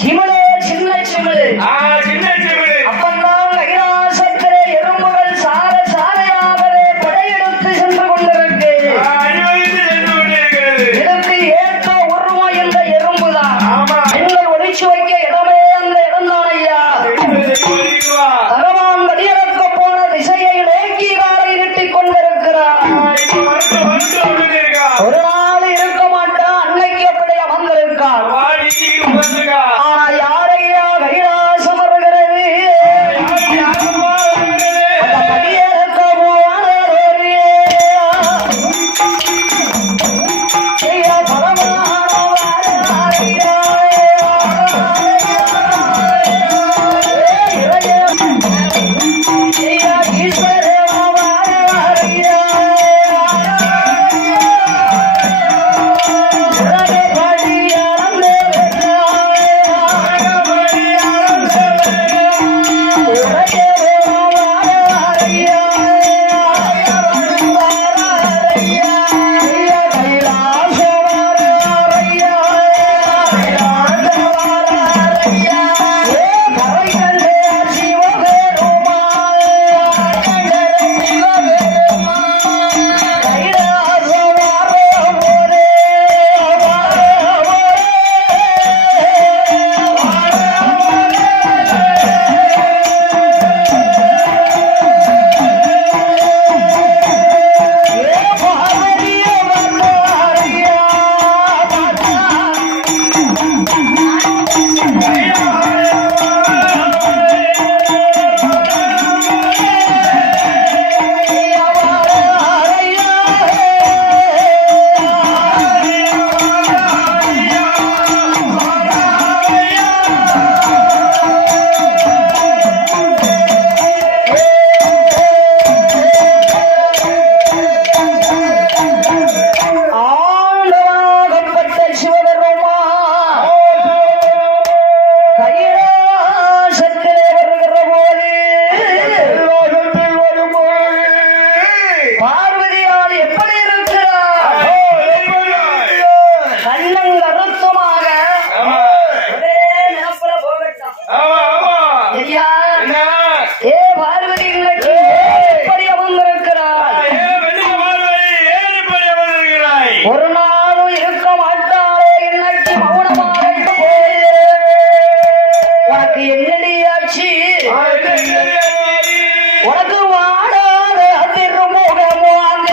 சிமிழே சின்ன சிமிழ் சின்ன சிமிழ் அப்பந்தான் கைலாசத்திலே எறும்புகள் சால சாலையாகவே படையெடுத்து சென்று கொண்டிருக்கு. இதற்கு ஏற்ற உருவம் என்ற எறும்புதான். பெண்கள் ஒழிச்சு வைக்க இடமே அந்த இடம்தான் ஐயா. பகவான் வடியலக்க போன திசையை நோக்கி காலை நீட்டிக் கொண்டிருக்கிறார். ஒரு நாள் இருக்க மாட்டான், அன்னைக்கு அப்படி அமர்ந்திருக்கார். ஆனா யாரையா கைலாசம் வருகிறது? அந்த வடியலக்க போன பார்வதியால் எப்படி இருக்கிறார்? கண்ணன் கருத்துமாக ஒரே நிலப்புல போகட்டும். ஐயா, ஏ பார்வதி இன்னைக்கு எப்படி அமர்ந்திருக்கிறார்? ஒரு நாளும் இருக்க மாட்டாரே, இன்னைக்கு மௌனமாக உனக்கு என்னடி ஆச்சு? உனக்கு வாடாத திருமுகமோ அந்த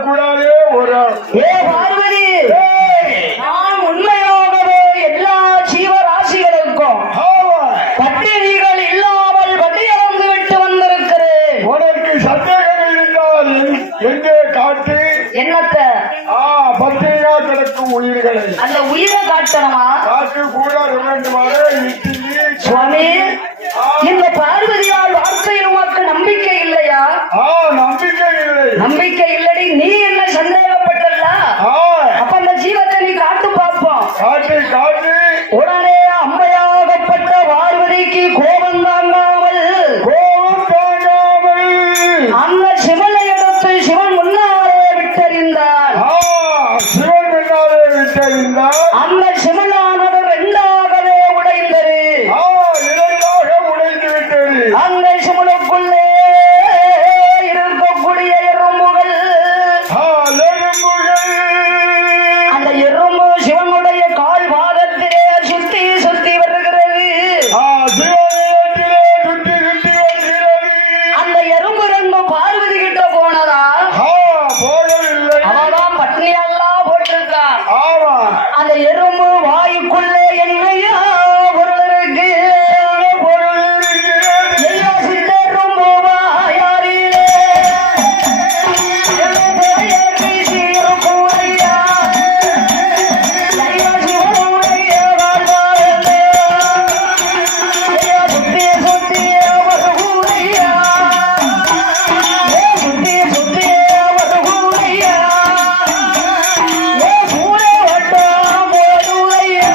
விடக்கூடாது ஒரு ஏ பார்வதி, நான் உண்மையாகவே எல்லா ஜீவராசிகளுக்கும் பட்டினிகள் இல்லாமல் பட்டியலந்து விட்டு வந்திருக்கிறேன். உனக்கு சந்தேகம் இருந்தால் எங்கே காட்டு என்னத்த பத்திரிகா கிடக்கும் உயிர்களை அந்த உயிரை காட்டணுமா? காட்டு கூட வேண்டுமாறு சுவாமி, இந்த பார்வதியால் வார்த்தையில் உனக்கு நம்பிக்கை இல்லையா? நம்பிக்கை இல்லை. நம்பிக்கை இல்லடி, நீ என்ன சந்தேகப்பட்டல்ல? அப்ப அந்த ஜீவத்தை நீ காட்டு பார்ப்போம். காட்டு காட்டு. உடனே அம்மையாகப்பட்ட பார்வதிக்கு கோபம் தாங்காமல் அந்த சிவனை எடுத்து சிவன் முன்னாலே விட்டறிந்தார். சிவன் முன்னாலே விட்டறிந்தார். அந்த சிவனானது இரண்டாகவே உடைந்தது. உடைந்து விட்டது. அந்த சிவனுக்குள்ளே இருக்கக்கூடிய எறும்புகள், அந்த எறும்பு சிவனுடைய கால் பாதத்திலே சுத்தி சுத்தி வருகிறது. அந்த எறும்பு ரெண்டும் பார்வதி கிட்ட போனதா? அவதான் பட்னியெல்லாம் போட்டிருக்கா. அந்த எறும்பு வாயுக்குள்ளே என்னையா பொருள் இருக்கு, எல்லா சித்தரும் யாரிலே சீரூரையா சிவனுடைய வாழ்வாரே சுத்தி சுத்தி வருகூரையா, சுத்தி சுத்தி வருகூரையா, பூரே வட்டம் போடுரையா.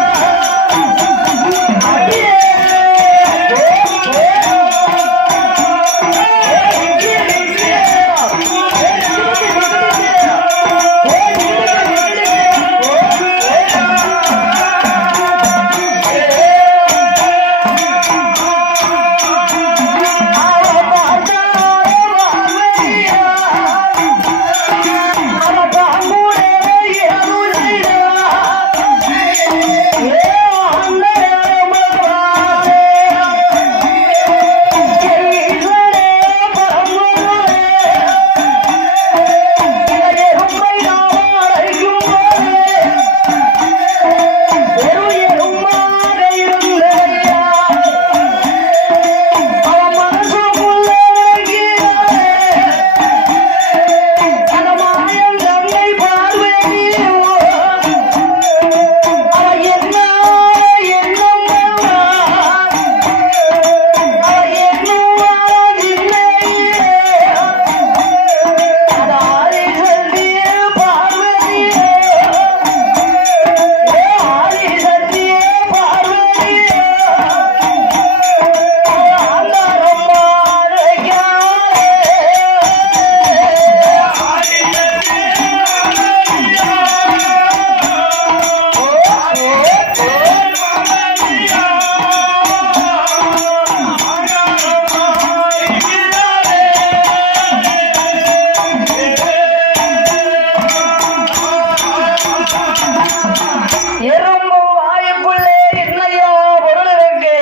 எறும்பு வாயுக்குள்ளே என்னையோ பொருள் இருக்கு.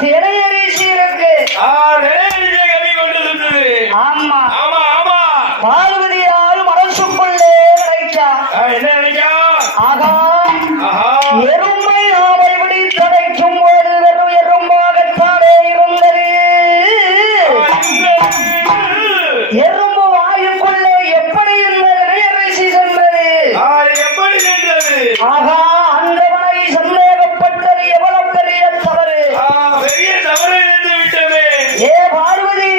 திரையரிசி இருக்கு. ஆமா, பார்வதியால் மனசுக்குள்ளே நினைச்சா. ஆகா, எறும்பை நாம் இப்படி தடைக்கும் போது வெறும் எறும்பாகத்தானே இருந்தது. எறும்பு வாயுக்குள்ளே எப்படி இந்த திரையரிசி சென்றது? ஆகா, அந்தவனை சந்தேகப்பட்டது எவ்வளவு பெரிய தவறு. ஏ பார்வதி,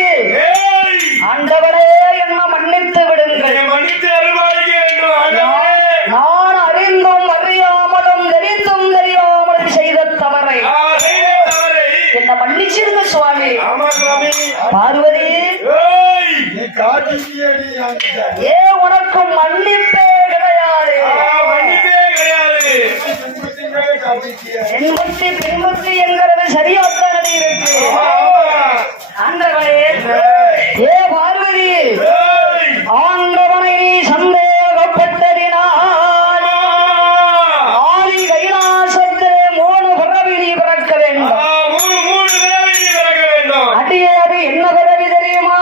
ஆண்டவரே என்ன மன்னித்து விடுங்கள். நான் அறிந்தும் அறியாமலும் தெரிந்தும் தெரியாமல் செய்த தவறை என்ன மன்னிச்சிருங்க சுவாமி. பார்வதி, ஏ உனக்கு மன்னிப்பே கிடையாது. பெண்புத்தி பெண்புத்தி என்கிறது சரியாத்தான் இருக்கு. ஆண்டவனே, ஏ பார்வதி, ஆண்டவனை சந்தேகப்பட்டதினால் ஆதி கைலாசத்தை 3 பிறவி பிறக்க வேண்டும். அடியே, அது என்ன பிறவி தெரியுமா?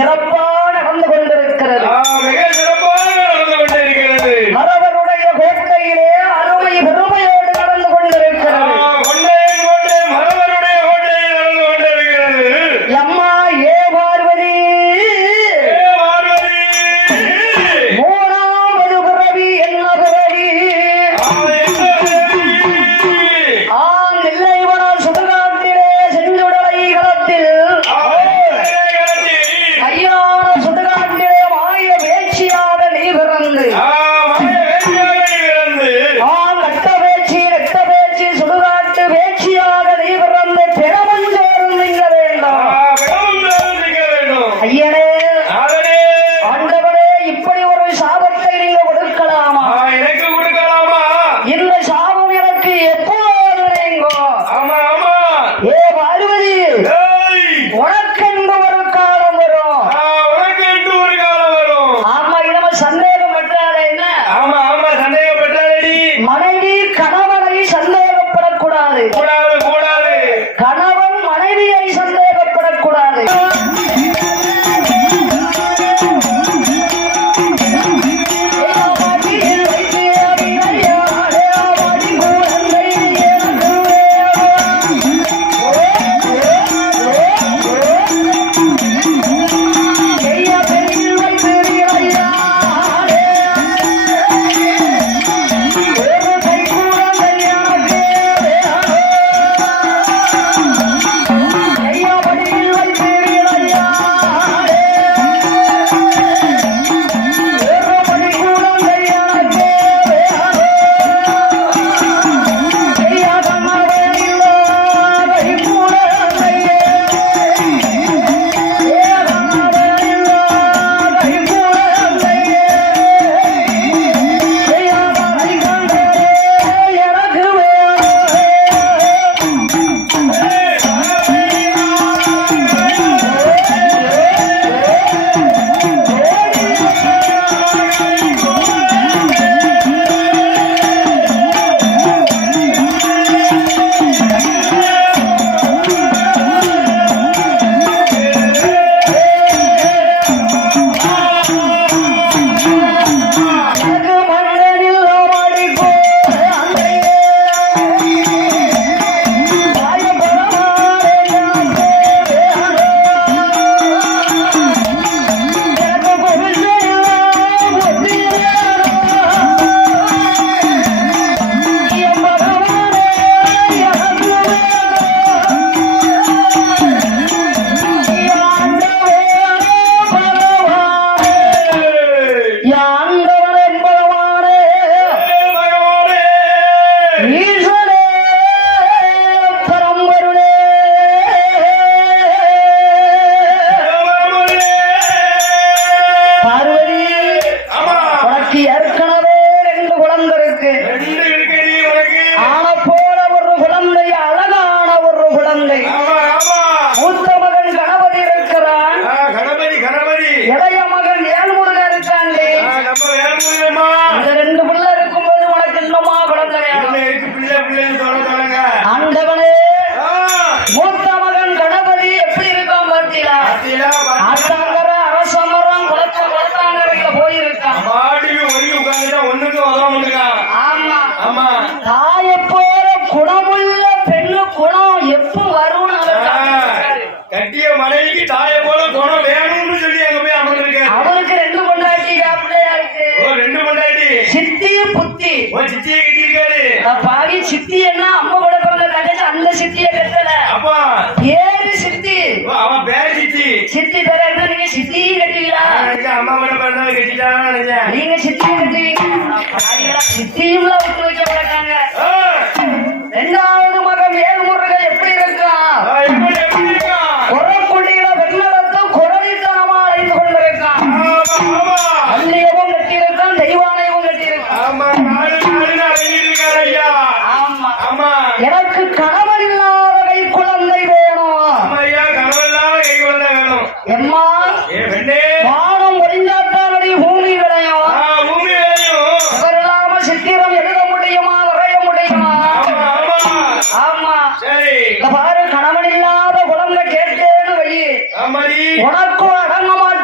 சிறப்பா நடந்து கொண்டிருக்கிறது. மிக சிறப்பாக நடந்து கொண்டிருக்கிறது. மரவருடைய கோட்டையிலே அருமை பெருமையோடு நடந்து கொண்டிருக்கிறது. கொண்டையின் கோட்டை மரவருடைய கோட்டையில் நடந்து கொண்டிருக்கிறது. அம்மா ஏ பார்வதி மூணாவது பிறவி என்ன பிறவி நெல்லைவன சுடுகாட்டிலே செஞ்சுடலை களத்தில் ஐயான சுடுகாட்டிலே மாய வேட்சியாக நீ பிறந்து கட்ட வேட்சி நெட்ட வேட்சி சுடுகாட்டு வேட்சியாக நீ பிறந்து பிறமஞ்சோறும் நீங்க வேண்டாம். ஐயனே ஆண்டவரே இப்படி ஒரு சாபத்தை நீங்க கொடுக்கலாமா? எனக்கு கொடுக்கலாமா? இந்த சாபம் எனக்கு எப்போது நீங்கோ? ஆமா ஆமா. ஏ பார்வதி உனக்கென்று ஒரு காலம் வரும். உனக்கு என்று ஒரு காலம் வரும். ஆமா நம்ம சந்தேகம் பெற்றாலே என்ன? ஆமா ஆமா. சந்தேகம் பெற்றாடி மனைவி கணவனை சந்தேகப்படக்கூடாது. கூடாது கூடாது. கணவன் மனைவியை சந்தேகப்படக்கூடாது. சித்தி என்ன அம்மா கூட பிறந்த தங்கச்சி அந்த சித்திய கட்டல அப்பா பேரு சித்தி அவன் பேரு சித்தி சித்தி பேர என்ன நீங்க சித்தி கட்டுவீங்களா அம்மா கூட பிறந்தவங்க கட்டிட்டாங்க நீங்க சித்தி கட்டுவீங்க சித்தியும் விட்டு வைக்க மாட்டாங்க ரெண்டாவது மகன் வேல்முருகன் எப்படி இருக்கான் குரக்குடியில வெள்ளரத்தம் குரலித்தனமா அழைத்து கொண்டிருக்கான் அன்னியவும் கட்டியிருக்கான் தெய்வானையும் கட்டியிருக்கான் எனக்கு கணவர் இல்லாத கை குழந்தை வேணும் எம்மா வானம் ஒழிஞ்சாத்தானடி பூமி விளையும் இல்லாம சித்திரம் எழுத முடியுமா வரைய முடியுமா ஆமா பாரு கணவன் இல்லாத குழந்தை கேட்டேன்னு வை உனக்கும் அடங்க மாட்டேன்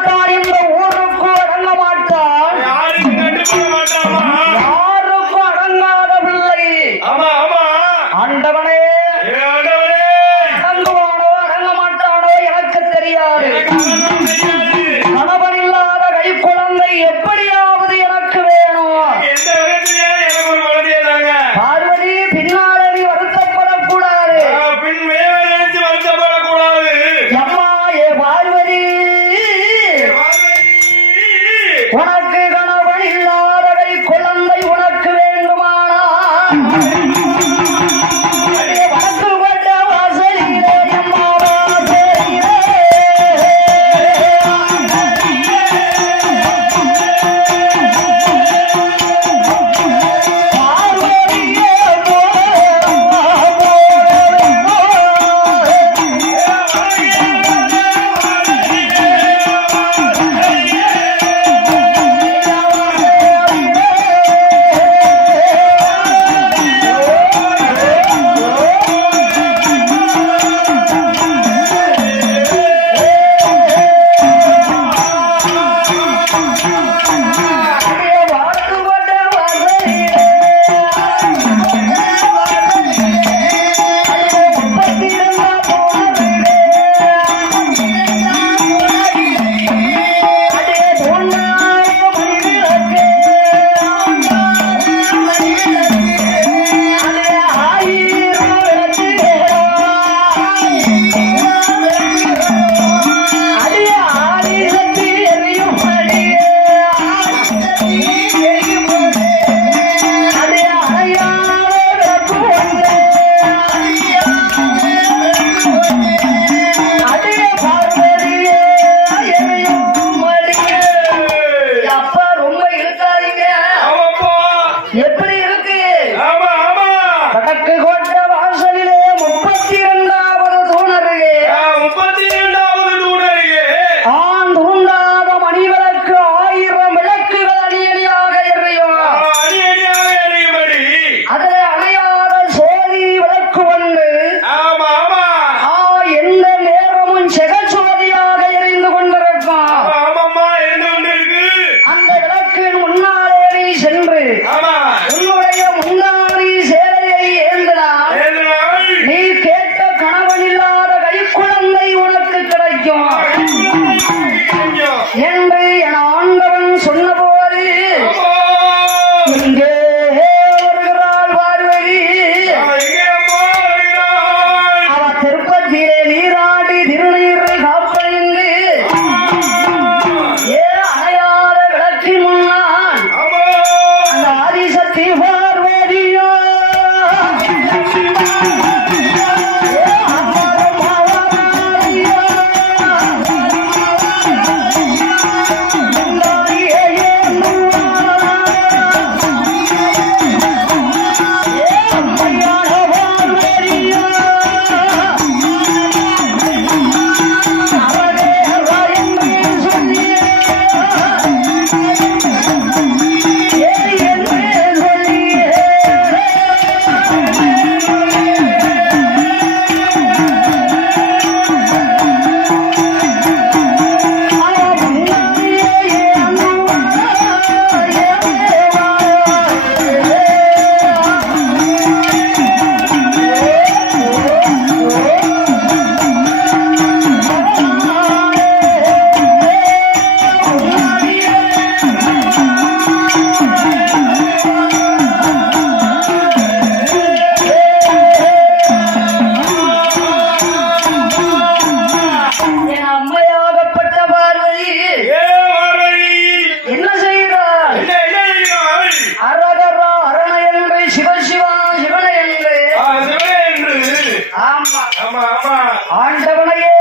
ஆமா ஆமா ஆண்டவனையே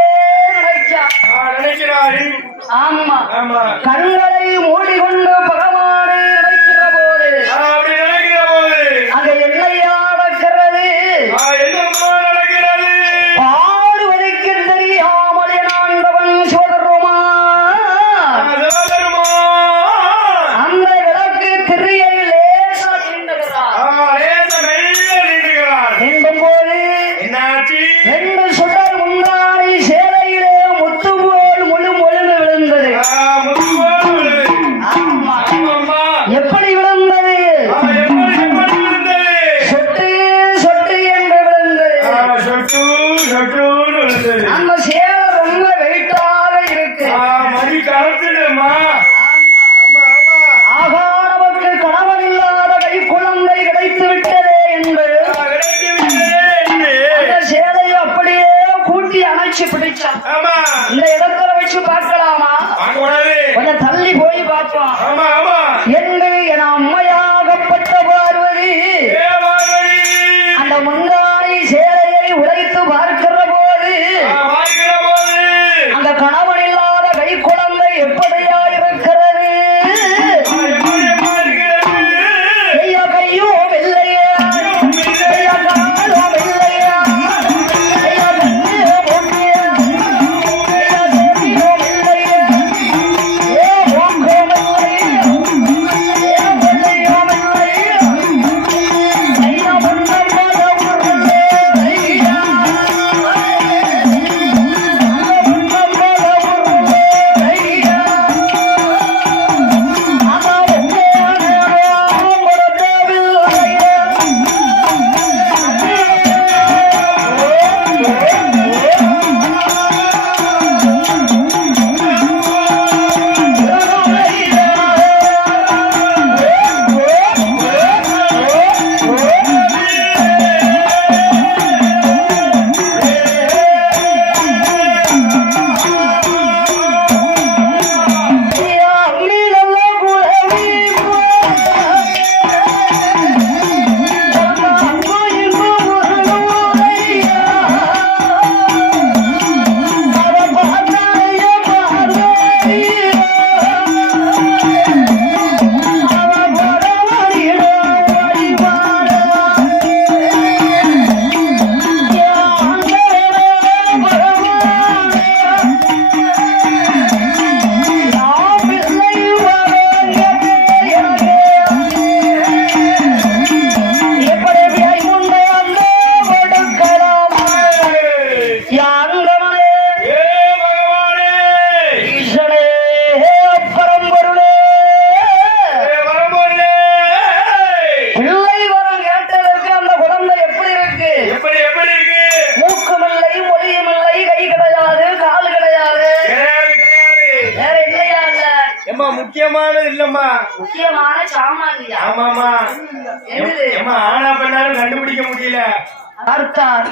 நினைச்சா நினைக்கிறாரு. ஆமா ஆமா கண்களை மூடிக்கொண்டு பகவானை நினைக்கிற போது அப்படி நினைக்கிற போது அங்க என்னையா நடக்கிறது என்னம்மா நடக்கிறது? பாடுவதற்கு தெரியாமல் என் ஆண்டவன் சோதருமா சிவபெருமா அந்த விளக்கு திரியை லேசா தீண்டுகிறார். தீண்டும் போது என்னாச்சு? ரெண்டு சுடர் முந்தானை சேலையிலே முத்து போல் முழு முழுன்னு விழுந்தது. ஆமா. ஆமாம்மா. எப்படி விழுந்தது? எப்படி விழுந்தது? சொட்டு சொட்டு என்று விழுந்தது. சொட்டு சொட்டுன்னு விழுந்தது. அந்த சேலை ரொம்ப வெயிட்டாக இருக்கு. மதி கலத்துடுமா? ஆமா ஆமா ஆகா நமக்கு கணவன் இல்லாத கை குழந்தை கிடைத்து விட்டதே என்று கிடைத்து விட்டதே என்று. அந்த சேலையை அப்படியே கூட்டி அணைச்சு பிடிச்சான். ஆமா இந்த இடத்துல வச்சு பார்க்கலாமா? பார்க்கக்கூடாது. கொஞ்சம் தள்ளி போய் பார்ப்போம் ஆமா ஆமா என்று என் அம்மையாகப்பட்ட பார்வதி பார்வதி அந்த முந்தானை சேலையை உடைத்து பார்க்கிற போது பார்க்கிற போது அந்த கணவன் இல்லாத கை குழந்தை எப்படியா இருக்கிறது? எப்படியம்மா இருக்கிறது? ஐயா கையோ வெள்ளையா, ஐயா காலோ வெள்ளையா, ஐயா கண்ணியோ பொன்னியா, ஐயா செவியோ வெள்ளையா, ஏ மூக்கோ வெள்ளையா, ஏ வெள்ளையோ வெள்ளையா, ஐயா பொன்னம்மாத உருளே ஐயா, பொன்னம்மாத உருளே ஐயா, ஆமா முக்கியமானது இல்லம்மா. முக்கியமான சாமானியா? ஆமாமா. என்னது? ஏம்மா ஆனா பெண்ணாலும் கண்டுபிடிக்க முடியல. பார்த்தார்.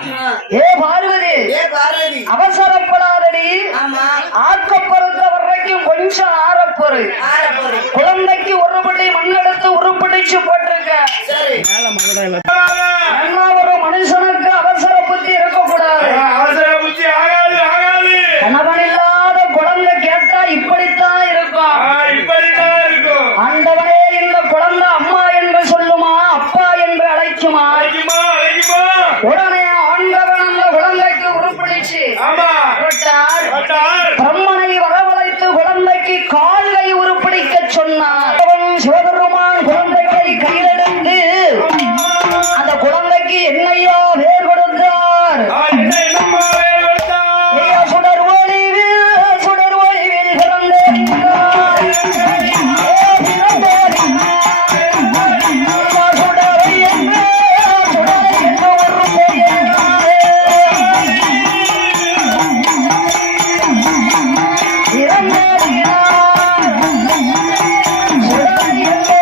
ஏ பார்வதி, அவசரப்படாதடி. ஆக்கப்பொறுத்த வரைக்கும் கொஞ்சம் ஆரப்பொரு. குழந்தைக்கு ஒரு படி மண்ணெடுத்து உருப்பிடிச்சு போட்டிருக்க. என்ன ஒரு மனுஷனுக்கு அவசர புத்தி இருக்கக்கூடாது. அவசர புத்தி ஆகாது ஆகாது. கணவன் இல்லாத குழந்தை கேட்டா இப்படித்தான் இருக்கும். இப்படித்தான் இருக்கும். ஆண்டவனே இந்த குழந்தை அம்மா என்று சொல்லுமா, அப்பா என்று அழைக்குமா? உடனே ஆண்டவன் அந்த குழந்தைக்கு உருப்பிடிச்சு பிரம்மனை வரவழைத்து குழந்தைக்கு கால்களை உருப்பிடிக்க சொன்னார். சிவபெருமான் குழந்தையை கையிலெடுத்து அந்த குழந்தைக்கு என்னையா வேர் கொடுத்தார். சுடர் ஒளிவில் சுடர் ஒளிவில் பிறந்தேன் சுடரை என்று சுடரை என்று ஒரு பெயர் இறந்தேன் சுடரை என்று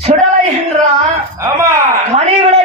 சுடலை என்றான் ஆமா மணிவிட